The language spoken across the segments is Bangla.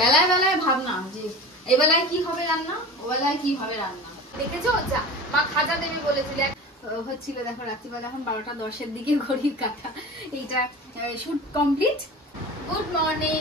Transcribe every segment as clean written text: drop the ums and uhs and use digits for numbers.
বেলায় বেলায় ভাবনা যে এই বেলায় কি হবে রান্না, ও বেলায় কি হবে রান্না। দেখেছো যা মা খাজা দেবে বলেছিল হচ্ছিল, দেখো রাত্রিবেলা এখন 12টা 10-এর দিকে ঘড়ির কাঁটা। এইটা শুট কমপ্লিট। গুড মর্নিং,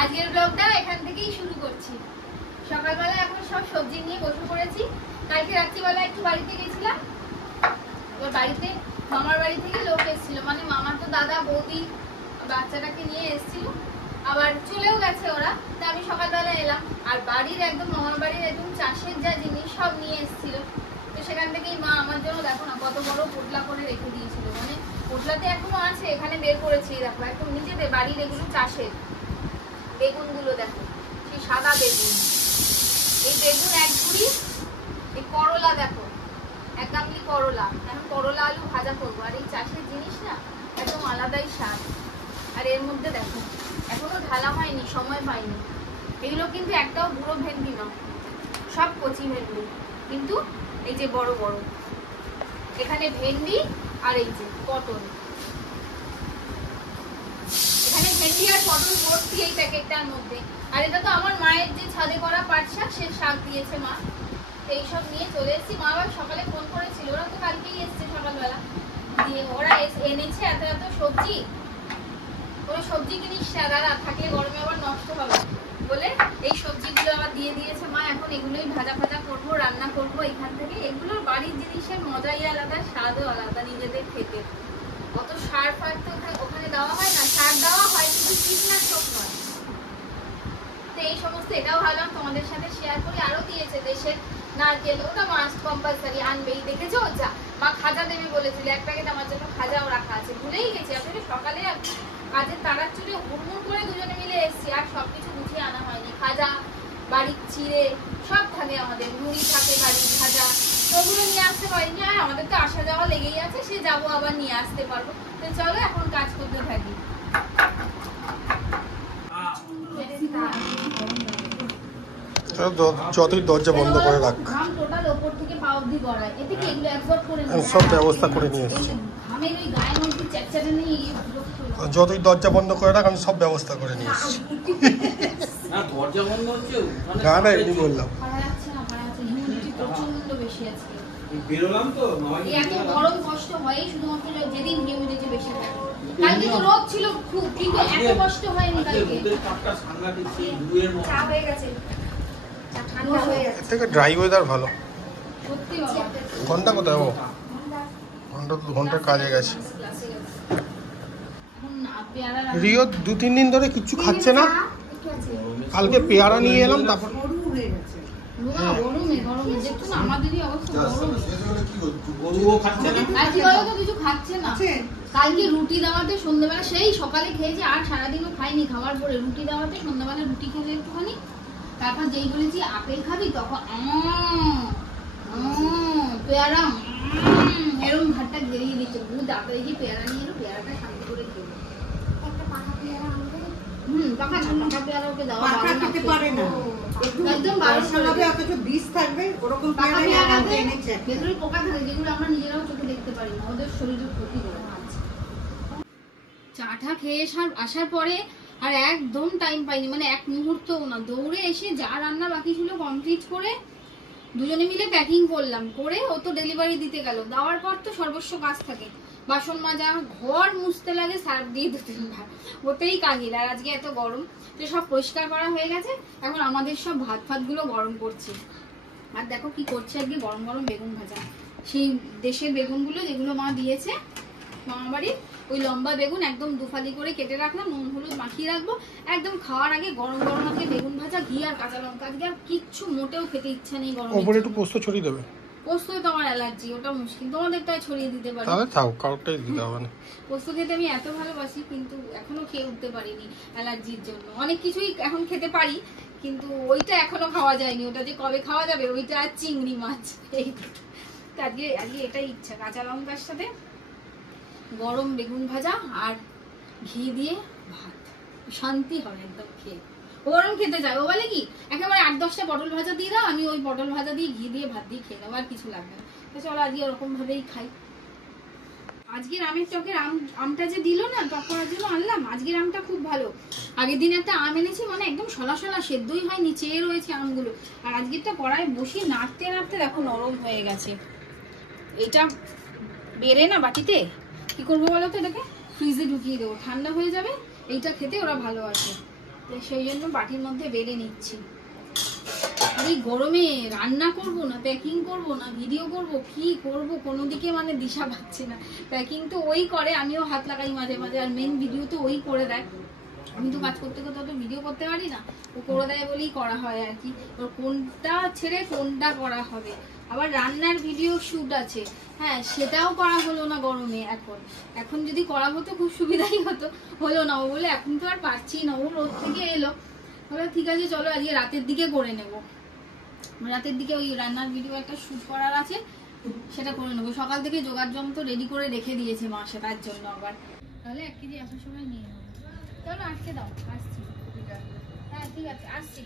আজকের ব্লগটা এখান থেকেই শুরু করছি। সকালবেলা এখন সব সবজি নিয়ে বসে পড়েছি। কালকে রাত্রিবেলা একটু বাড়িতে গেছিলাম, ওর বাড়িতে মামার বাড়ি থেকে লোক এসেছিল, মানে মামার তো দাদা বৌদি বাচ্চাটাকে নিয়ে এসেছিল, আবার চলেও গেছে ওরা। তা আমি সকালবেলা এলাম, আর বাড়ির একদম মামার বাড়ির একদম চাষের যা জিনিস সব নিয়ে এসেছিল। তো সেখান থেকেই মা আমার জন্য দেখো না কত বড় পোটলা করে রেখে দিয়েছিল, মানে পোটলাতে এখনো আছে, এখানে বের করেছি দেখো, একদম নিজেদের বাড়ির এগুলো চাষের বেগুনগুলো দেখো, সেই সাদা বেগুন, এই বেগুন এক ঝুড়ি, এই করলা দেখো এক গামলি করলা, এখন করলা আলু ভাজা করবো। আর এই চাষের জিনিস না একদম আলাদাই স্বাদ। আর এর মধ্যে দেখো এখনো ঢালা হয়নি, সময় পাইনি। এগুলো কিন্তু একটাও বুড়ো ভেন্ডি না, সব কচি ভেন্ডি, কিন্তু এই যে বড় বড় এখানে ভেন্ডি আর এই যে পটল, এখানে ভেন্ডি আর পটল ভর্তি এই প্যাকেটটার মধ্যে। আর এটা তো আমার মায়ের যে ছাদে করা পাট শাক, সে শাক দিয়েছে মা। এইসব নিয়ে চলে এসেছি। মা আবার সকালে ফোন করেছিল, ওরা তো কালকেই এসছে সকালবেলা, দিয়ে ওরা এনেছে এত এত সবজি, ওরা সবজি কিনিস দাদা, থাকলে গরমে আবার নষ্ট হবে বলে এই সবজিগুলো আবার দিয়ে দিয়েছে মা। এখন এগুলোই ভাজা ভাজা করবো, রান্না করবো এখান থেকে। এগুলোর বাড়ির জিনিসের মজাই আলাদা, স্বাদও আলাদা নিজেদের খেতে। অত সার ফার তো ওখানে দেওয়া হয় না, সার দেওয়া হয় কিন্তু কীটনাশক নয়। তো এই সমস্ত এটাও ভাবলাম তোমাদের সাথে শেয়ার করি। আরো দিয়েছে দেশের নারকেল, ওটা মাস্ট কম্পালসারি আনবেই। দেখেছো যা মা খাজা দেবে বলেছিল, এক প্যাকেট আমার জন্য খাজাও রাখা আছে, ভুলেই গেছি। আসলে সকালে কাজের তাড়ার চুলে হুড়মুড় করে দুজনে মিলে এসেছি, আর সবকিছু গুছিয়ে আনা হয়নি। খাজা বাড়ির চিড়ে সব থাকে, আমাদের মুড়ি থাকে বাড়ির ভাজা, ওগুলো নিয়ে আসতে পারিনি। আর আমাদের তো আসা যাওয়া লেগেই আছে, সে যাবো আবার নিয়ে আসতে পারবো। তো চলো এখন কাজ করতে থাকি। যতই দরজা বন্ধ করে রাখ, সব ব্যবস্থা করে নিয়ে এসছি। যতই দরজা বন্ধ করে রাখ, আমি সব ব্যবস্থা করে নিয়ে এসছি। গানটা এমনি বললাম। বেরোলাম তো এত গরম কষ্ট হয় শুধুমাত্র যেদিন হিউমিডিটি বেশি থাকে। কালকে তো রোদ ছিল খুব, কিন্তু এত কষ্ট হয়নি কালকে। তাপটা সাংঘাতিক, সেই রুয়ের মতো চা হয়ে গেছে, চা ঠান্ডা হয়ে গেছে। এর থেকে ড্রাই ওয়েদার ভালো। সত্যি বাবা। ঘন্টা কোথায় ও? ঘন্টা তো ঘন্টার কাজে গেছে। রিও 2-3 দিন ধরে কিচ্ছু খাচ্ছে না। কালকে পেয়ারা নিয়ে এলাম, তারপর কালকে রুটি দেওয়াতে সন্ধ্যাবেলা, সেই সকালে খেয়েছি আর সারাদিনও খাইনি। খাওয়ার পরে রুটি দেওয়াতে সন্ধ্যাবেলা রুটি খেলে একটুখানি, তারপর যেই বলেছি আপেল খাবি, তখন পেয়ারা এরকম ভাতটা ঘেরিয়ে দিচ্ছে। বুধ আপেল যে পেয়ারা নিয়ে এলো, পেয়ারাটা শান্তি করে খেলো। পাকা পেয়ারা ওকে দেওয়া খেতে পারে না, একদম বীজ থাকবে ওরকম ভেতরে পোকা থাকে, যেগুলো আমরা নিজেরাও চোখে দেখতে পারি না, ওদের শরীরের ক্ষতি করে। চাটা খেয়ে আসার পরে আর একদম টাইম পাইনি, মানে এক মুহূর্তও না। দৌড়ে এসে যা রান্না বাকি ছিল কমপ্লিট করে দুজনে মিলে প্যাকিং করলাম, করে ও তো ডেলিভারি দিতে গেল। দেওয়ার পর তো সর্বস্ব কাজ থাকে, বাসন মাজা, ঘর মুছতে লাগে, সার্ফ দিয়ে 2-3 বার, ওতেই কাহিল। আর আজকে এত গরম, তো সব পরিষ্কার করা হয়ে গেছে। এখন আমাদের সব ভাত গুলো গরম করছি। আর দেখো কি করছে, আজকে গরম গরম বেগুন ভাজা, সেই দেশের বেগুনগুলো যেগুলো মা দিয়েছে মামা বাড়ির, ওই লম্বা বেগুন একদম 2 ফালি করে কেটে রাখলাম, নুন হলুদ মাখিয়ে রাখবো। একদম খাওয়ার আগে গরম গরম আজকে বেগুন ভাজা, ঘি আর কাঁচা লঙ্কা। আজকে আর কিচ্ছু মোটেও খেতে ইচ্ছা নেই গরমে। ওপরে একটু পোস্ত ছড়িয়ে দেবে। পোস্ত তো আমার অ্যালার্জি, ওটা মুশকিল। তোমাদেরটাই ছড়িয়ে দিতে পারি, তাহলে তাও কাউটাই দিতে হবে না। পোস্ত খেতে আমি এত ভালোবাসি, কিন্তু এখনো খেয়ে উঠতে পারিনি অ্যালার্জির জন্য। অনেক কিছুই এখন খেতে পারি, কিন্তু ওইটা এখনো খাওয়া যায়নি। ওটা যে কবে খাওয়া যাবে, ওইটা আর চিংড়ি মাছ। আজকে এটাই ইচ্ছা, কাঁচা লঙ্কার সাথে গরম বেগুন ভাজা আর ঘি দিয়ে ভাত, শান্তি হয় একদম খেয়ে। ওরম খেতে চায়, ও বলে কি একেবারে 8-10টা পটল ভাজা দিয়ে দাও, আমি ওই পটল ভাজা দিয়ে ঘি দিয়ে ভাত দিয়ে খেয়ে নেবো, আর কিছু লাগবে না। তো চলো আজকে ওরকম ভাবেই খাই। আজকের আমের টকের আমটা যে দিল না টক করার জন্য আনলাম, আজকের আমটা খুব ভালো। আগের দিন একটা আম এনেছি মানে একদম সলা সলা, সেদ্ধই হয়নি, চেয়ে রয়েছে আমগুলো। আর আজকেরটা কড়াই বসিয়ে নাড়তে নাড়তে দেখো নরম হয়ে গেছে। এটা বেড়ে না বাটিতে কি করবো বলো তো, এটাকে ফ্রিজে ঢুকিয়ে দেবো, ঠান্ডা হয়ে যাবে। এইটা খেতে ওরা ভালোবাসে, সেই জন্য বাটির মধ্যে বেড়ে নিচ্ছি। আর এই গরমে রান্না করব না প্যাকিং করব না ভিডিও করব, কি করব কোনো দিকে মানে দিশা পাচ্ছি না। প্যাকিং তো ওই করে, আমিও হাত লাগাই মাঝে মাঝে, আর মেন ভিডিও তো ওই করে দেয়। আমি তো কাজ করতে করতে অত ভিডিও করতে পারি না, ও করে দেয় বলেই করা হয় আর কি। ওর কোনটা ছেড়ে কোনটা করা হবে। আবার রান্নার ভিডিও শুট আছে, হ্যাঁ সেটাও করা হলো না গরমে। এখন যদি করা হতো খুব সুবিধাই হতো, হলো না। ও বলে এখন তো আর পারছি না, ও রোদ থেকে এলো, বলে ঠিক আছে চলো আজকে রাতের দিকে করে নেব। রাতের দিকে ওই রান্নার ভিডিও একটা শুট করার আছে, সেটা করে নেবো। সকাল থেকে জোগাড় যন্ত্র রেডি করে রেখে দিয়েছে মা সেটার জন্য। আবার তাহলে 1 কেজি আসার সময় নিয়ে নেবো। চলো আটকে দাও, আসছি। হ্যাঁ ঠিক আছে আসছি।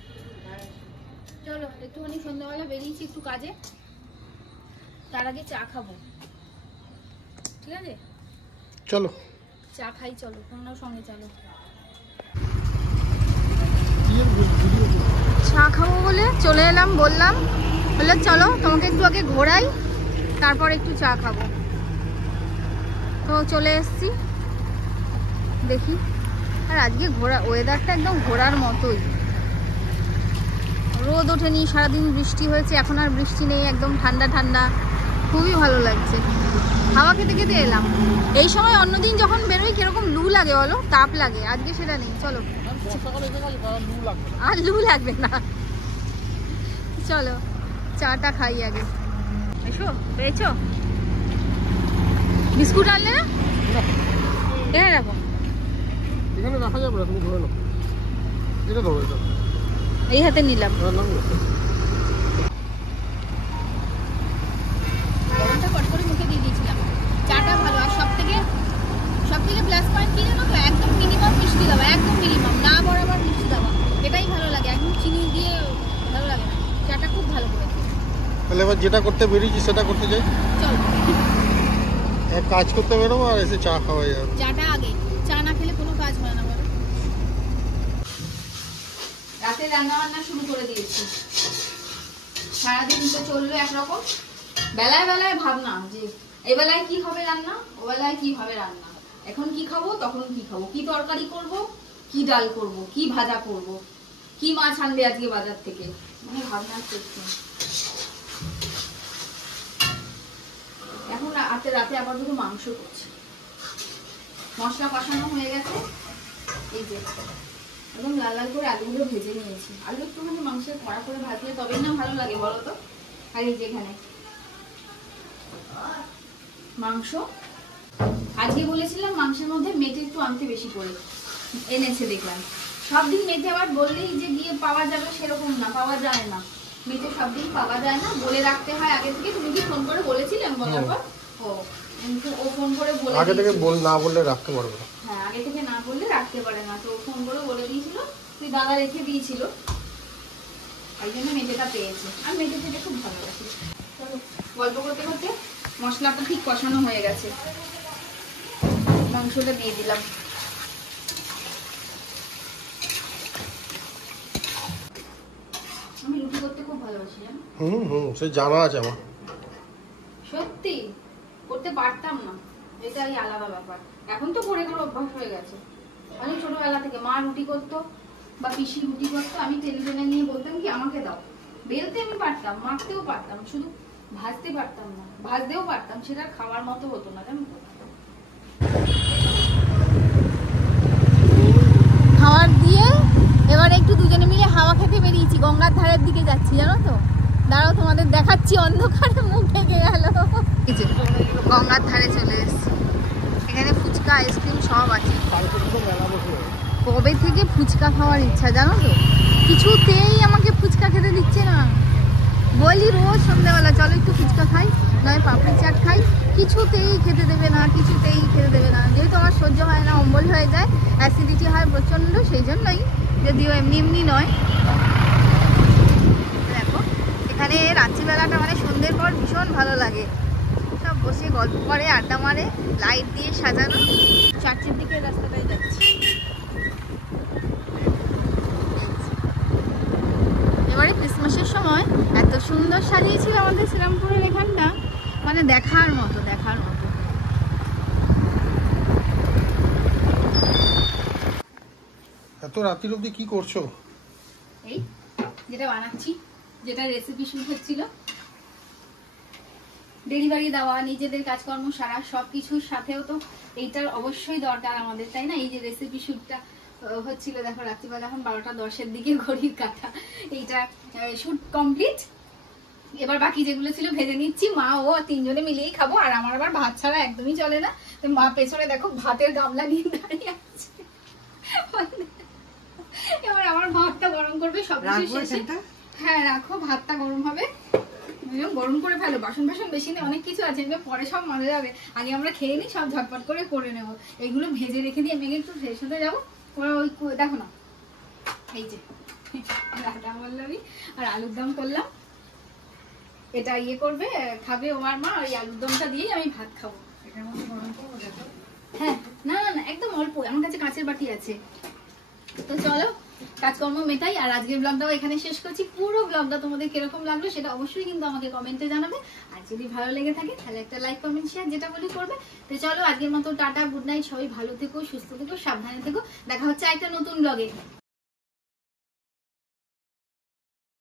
চলো একটুখানি সন্ধ্যাবেলা বেরিয়েছি একটু কাজে, তার আগে চা খাবো, ঠিক আছে? চলো চা খাই, চলো তোমরাও সঙ্গে চলো। চা খাবো বলে চলে এলাম, বললাম বললে চলো তোমাকে একটু আগে ঘোরাই, তারপর একটু চা খাবো। তো চলে এসছি, দেখি। আর আজকে ওয়েদারটা একদম ঘোরার মতোই, রোদ ওঠেনি, সারাদিন বৃষ্টি হয়েছে, এখন আর বৃষ্টি নেই, একদম ঠান্ডা ঠান্ডা, খুবই ভালো লাগছে। হাওয়া খেতে খেতে এলাম। এই সময় অন্যদিন যখন বেরোই কিরকম লু লাগে বলো, তাপ লাগে, আজকে সেটা নেই। চলো আর লু লাগবে না, চলো চাটা খাই আগে। এসো, পেয়েছো? বিস্কুট আনলে না? এখানে রাখো, এখানে রাখা যাবে না, তুমি ধরে নাও। এটা ধরো, এটা এই হাতে নিলাম। গরমটা কট করে মুখে দিয়ে দিয়েছিলাম। চাটা ভালো, আর সব থেকে প্লাস পয়েন্ট কি জানো তো, একদম মিনিমাম মিষ্টি দেওয়া, একদম মিনিমাম, না বরাবর মিষ্টি দেওয়া, এটাই ভালো লাগে। একদম চিনি দিয়ে ভালো লাগে না, চাটা খুব ভালো করেছে। তাহলে এবার যেটা করতে বেরিয়েছি সেটা করতে যাই। চল এক কাজ করতে বেরোবো আর এসে চা খাওয়া যাবে। চাটা আগে, চা না খেলে কোনো কাজ হয় না বলো। রাতে রান্না বান্না শুরু করে দিয়েছি, সারাদিন তো চললো একরকম। বেলায় বেলায় ভাবনা যে এই বেলায় কি হবে রান্না, ও বেলায় কি হবে রান্না, এখন কি খাবো তখন কি খাবো, কি তরকারি করব, কি ডাল করব, কি ভাজা করব, কি মাছ আনবে আজকে বাজার থেকে, মানে ভাবনা করছি। এখন রাতে আবার দুটো মাংস করছি, মশলা কষানো হয়ে গেছে। এই যে একদম লাল লাল করে আলুগুলো ভেজে নিয়েছি। আলু একটুখানি মাংসের কড়া করে ভাজলে তবেই না ভালো লাগে বলো তো। আর এই যে এখানে মাংস, আজকে বলেছিলাম মাংসের মধ্যে মেটে একটু আনতে বেশি করে, এনেছে দেখলাম। সব দিন মেটে আবার বললেই যে গিয়ে পাওয়া যাবে সেরকম না, পাওয়া যায় না মেটে, সব দিন পাওয়া যায় না, বলে রাখতে হয় আগে থেকে। তুমি কি ফোন করে বলেছিলেন বলার পর? ও ফোন করে বলে আগে থেকে না বললে রাখতে পারবে না। হ্যাঁ আগে থেকে না বললে রাখতে পারে না, তো ফোন করে বলে দিয়েছিল, তুই দাদা রেখে দিয়েছিল, ওই জন্য মেটেটা পেয়েছে। আর মেটে খেতে খুব ভালোবাসি। গল্প করতে করতে মশলাটা ঠিক কষানো হয়ে গেছে, মাংসটা দিয়ে দিলাম। আমি রুটি করতে খুব ভালোবাসি জানো। সে জানা আছে আমার। সত্যি করতে পারতাম না, এটাই আলাদা ব্যাপার। এখন তো করে করে অভ্যাস হয়ে গেছে। অনেক ছোটবেলা থেকে মা রুটি করতো বা পিসি রুটি করতো, আমি টেনে নিয়ে বলতাম কি আমাকে দাও। বেলতে আমি পারতাম, মাখতেও পারতাম, শুধু ভাজতে পারতাম না। ভাজতেও পারতাম, সেটা খাওয়ার মতো হতো না জানো তো। খাবার দিয়ে এবার একটু দুজনে মিলে হাওয়া খেতে বেরিয়েছি, গঙ্গার ধারের দিকে যাচ্ছি জানো তো। দাঁড়াও তোমাদের দেখাচ্ছি, অন্ধকারে মুখ ঢেকে গেল। গঙ্গার ধারে চলে এসেছি, এখানে ফুচকা আইসক্রিম সব আছে। কবে থেকে ফুচকা খাওয়ার ইচ্ছা জানো তো, কিছুতেই আমাকে ফুচকা খেতে দিচ্ছে না। বলি রোজ সন্ধ্যাবেলা চলো একটু ফুচকা খাই, নয় পাপড়ি চাট খাই, কিছুতেই খেতে দেবে না, কিছুতেই খেতে দেবে না। যেহেতু আমার সহ্য হয় না, অম্বল হয়ে যায়, অ্যাসিডিটি হয় প্রচণ্ড, সেই জন্যই, যদিও এমনি এমনি নয়। দেখো এখানে রাত্রিবেলাটা মানে সন্ধ্যের পর ভীষণ ভালো লাগে, সব বসে গল্প করে, আড্ডা মারে, লাইট দিয়ে সাজানো। চার্চের দিকে রাস্তাটায় যাচ্ছি। এবারে ক্রিসমাসের সময় এত সুন্দর সাজিয়েছিল আমাদের শ্রীরামপুরের এখানটা, মানে দেখার মতো, দেখার মতো। এত রাত্রির অবধি কি করছো? এই যেটা বানাচ্ছি, যেটা রেসিপি শুট হচ্ছিল, ডেলিভারি দেওয়া, নিজেদের কাজকর্ম সারা, সবকিছুর সাথেও তো এইটার অবশ্যই দরকার আমাদের, তাই না? এই যে রেসিপি শুটটা হচ্ছিল, দেখো রাত্রিবেলা এখন 12টা 10-এর দিকে ঘড়ির কাঁটা। এইটা শুট কমপ্লিট। এবার বাকি যেগুলো ছিল ভেজে নিচ্ছি। মা ও তিনজনে মিলেই খাবো, আর আমার আবার ভাত ছাড়া একদমই চলে না। তো মা পেছনে দেখো ভাতের গামলা নিয়ে দাঁড়িয়ে আছে। এবার আমার ভাতটা গরম করবে সবকিছু শেষে। হ্যাঁ রাখো, ভাতটা গরম হবে, গরম করে ফেলো। বাসন বাসন বেশি নেই, অনেক কিছু আছে, পরে সব মাজা যাবে। আগে আমরা খেয়ে নিই, সব ঝটপট করে নেবো। এইগুলো ভেজে রেখে দিয়ে আমি একটু ফ্রেশ হতে যাবো। ওরা ওই দেখো না, এই যে রান্না বললাম আর আলুর দম করলাম, এটা ইয়ে করবে, খাবে ও আর মা। ওই আলুর দমটা দিয়েই আমি ভাত খাবো। হ্যাঁ না না না, একদম অল্প, আমার কাছে কাঁচের বাটি আছে। তো চলো কাজকর্ম মেটাই, আর আজকের ব্লগটাও এখানে শেষ করছি। পুরো ব্লগটা তোমাদের কিরকম লাগলো সেটা অবশ্যই কিন্তু আমাকে কমেন্টে জানাবে। আর যদি ভালো লেগে থাকে তাহলে একটা লাইক, কমেন্ট, শেয়ার যেটা বলি করবে। তো চলো আজকের মতো টাটা, গুড নাইট, সবাই ভালো থেকো, সুস্থ থেকো, সাবধানে থেকো। দেখা হচ্ছে একটা নতুন ব্লগে।